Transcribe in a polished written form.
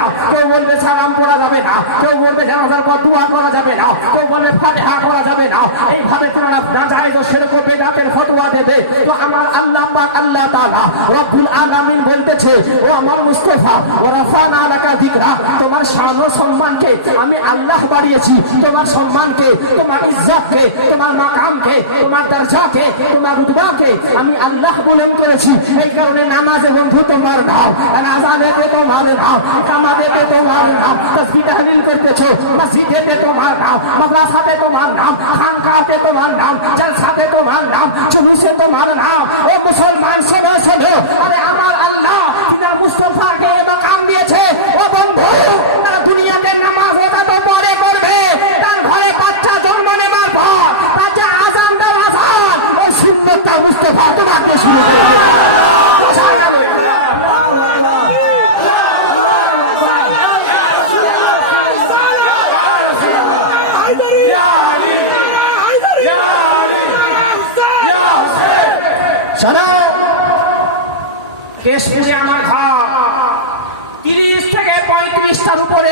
না, কেউ বলবে সালাম পড়া যাবে না, কেউ বলবে জানাজার পর দোয়া করা যাবে না, কেউ বলবে ফাতিহা করা যাবে না। এইভাবে তারা নাজায়েজ ও শিরক ও বিদআতের ফতোয়া দেবে। তো আমার আল্লাহ পাক আল্লাহ তাআলা রব্বুল আলামিন বলতেছে, ও আমার মুস্তাফা, ওয়া রাফানা লাকা যিকরা, তোমার শান ও সম্মানকে আমি আল্লাহ বাড়িয়েছি, তোমার সম্মানকে, তোমার ইজ্জতকে, তোমার মাকামকে, তোমার দরজাকে, তোমার রুতবাকে আমি আল্লাহ বুলন্দ করেছি। এই কারণে নামাজে বন্ধু তোমার নাও, আযানেতে তোমার নাও, কামাতেতে তোমার নাম, তাসবিহ তাহলিল করতেছো মসজিদেতে তোমার নাম, মাদ্রাসাতে তোমার নাম, খানকাতে তোমার নাম, জলসাতে তোমার নাম, জুলুসে তোমার নাম। ও মুসলমান শোনো শোনো, আরে আমার আল্লাহ তিনার মুস্তাফাকে এই মাকাম দিয়েছে। ও বন্ধু, তারা দুনিয়াতে নামাজ ওটা তো পরে করবে, তার ঘরে বাচ্চা জন্ম নেবার পর তার যে আযান দাও আযান, ও সুন্নতটা মুস্তাফা তোমাকে শুরু করে দেবে। শোনো, কেশপুরে আমার ঘর 30 থেকে 35টার উপরে